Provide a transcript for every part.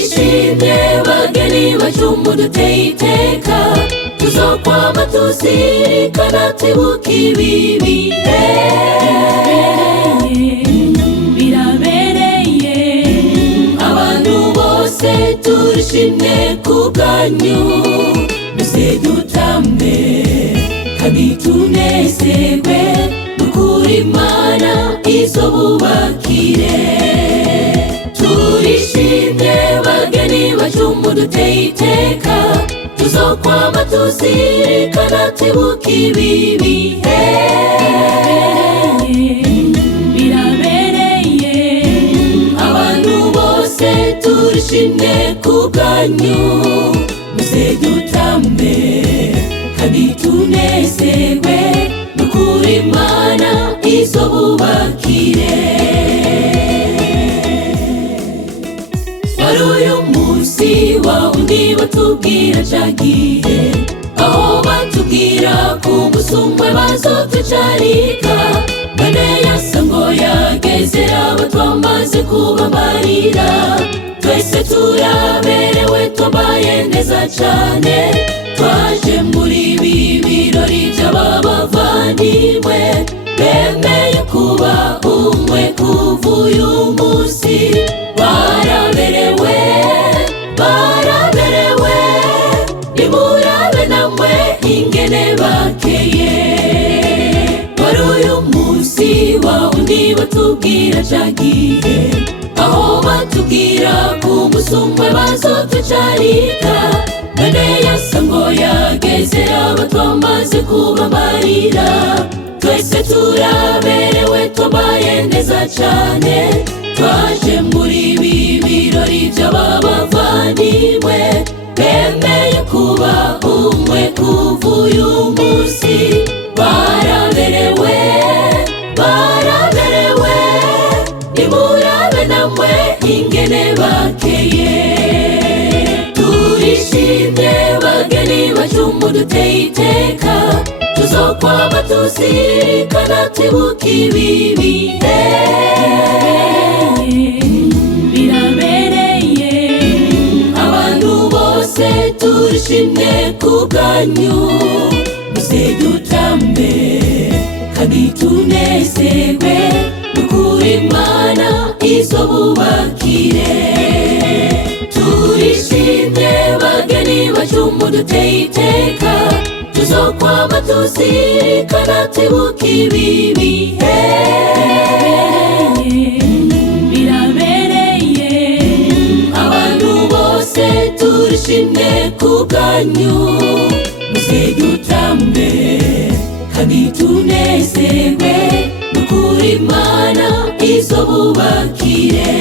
turishimye bageni bacu muduteye iteka, tuzokwama tuzirikana twibuka ibi bihe. Birabereye abantu bose turishimye kubwanyu, muze dutambe kandi tunezerwe, dukure Imana izobubakire. Turishimye bageni bacu muduteye iteka, tuzokwama tuzirikana twibuka ibi bihe. Birabereye abantu bose turishimye kubwanyu, muze dutambe kandi tunezerwe, dukure Imana izobubakire. Wari uyu munsi wa undi batubwira ca gihe, aho batubwira ku musumwe bazotucarika, bane yasa ngo yageze abo twamaze kubabarira. Twese turaberewe twambaye neza cane, twaje muri ibi birori by'ababavandimwe, bemeye kuba umwe kuva uyu munsi. Baraberewe, baraberewe, nimurabe namwe ingene bakeye. Wari uyu munsi wa undi batubwira ca gihe, aho batubwira ku musumwe bazotucarika, bane yasa ngo yageze abo twamaze kubabarira. Twese turaberewe twambaye neza cane, twaje muri ibi birori by'ababavandimwe, bemeye kuba umwe kuva uyu munsi. Baraberewe, baraberewe, nimurabe namwe ingene bakeye. Turishimye bageni bacu muduteye iteka, tuzokwama tuzirikana twibuka ibi bihe. Birabereye abantu bose turishimye kubwanyu, muze dutambe kandi tunezerwe, dukure Imana izobubakire. Turishimye bageni bacu muduteye iteka, tuzokwama tuzirikana twibuka ibi bihe. Birabereye abantu bose turishimye kubwanyu, muze dutambe kandi tunezerwe, dukure Imana izobubakire.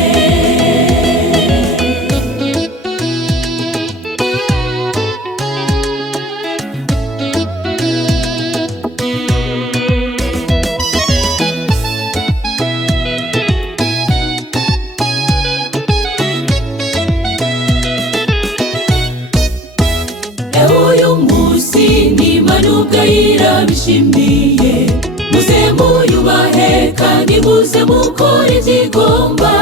Uyu munsi n'Imana ubwayo bishimiye, muze muyubahe kandi muze mukore ivyigomba,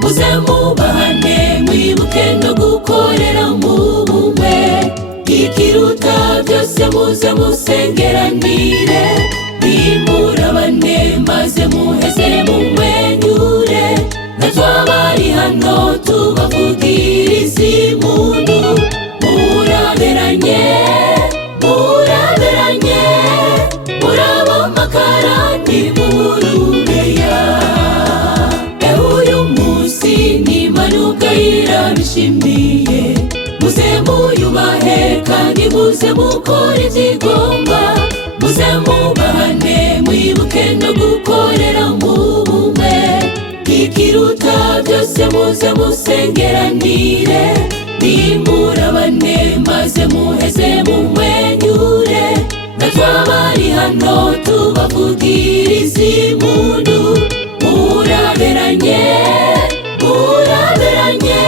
muze mubahane mwibuke no gukorera mu bumwe. Ikiruta byose muze musengeranire, nimurabane maze muheze mumwenyure, natwabari hano tubavugiriza impundu. Muraberanye, muraberanye, muraba amakara ntimurubeya. Uyu munsi n'Imana ubwayo bishimiye, muze muyubahe kandi muze mukore ivyigomba, muze mubahane mwibuke no gukorera mu bumwe. Ikiruta byose muze musengeranire, nimurabane maze muheze mumwenyure, natwabari hano tubavugiriza impundu. Muraberanye, muraberanye,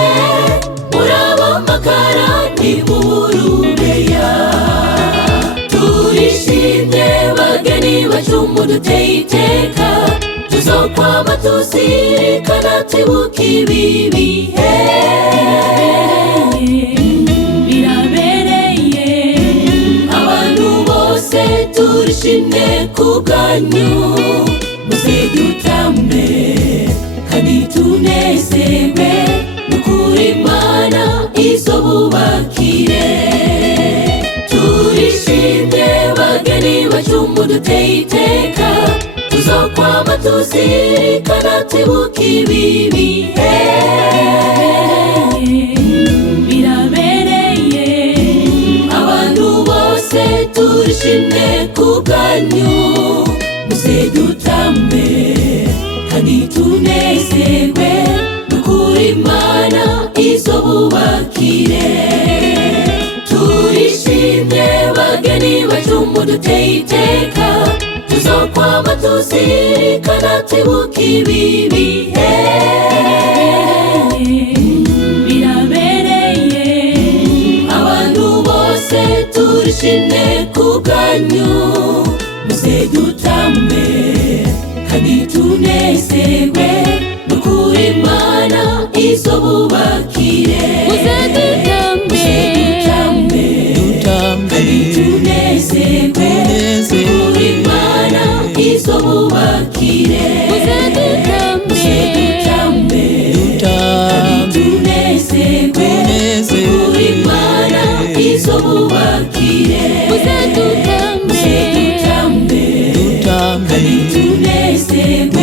muraba amakara ntimurubeya. Turishimye bageni bacu muduteye iteka, tuzokwama tuzirikana twibuka ibi bihe. Birabereye abantu bose turishimye kubwanyu, muze dutambe kandi tunezerwe, nukuri Imana izobubakire. Turishimye bageni bacu muduteye iteka, tuzokwama tuzirikana twibuka ibi bihe. Birabereye abantu bose turishimye kubwanyu, muze dutambe kandi tunezerwe, nukuri Imana izobubakire. Turishimye bageni bacu muduteye iteka, tuzokwama tuzirikana twibuka ibi bihe. Birabereye abantu bose turishimye kubwanyu, muze dutambe kandi tunezerwe, nukuri Imana izobubakire. Muze dutambe kandi tunezerwe, nukuri Imana izobubakire. Muze dutambe kandi tunezerwe, nukuri Imana izobubakire. Muze dutambe kandi tunezerwe,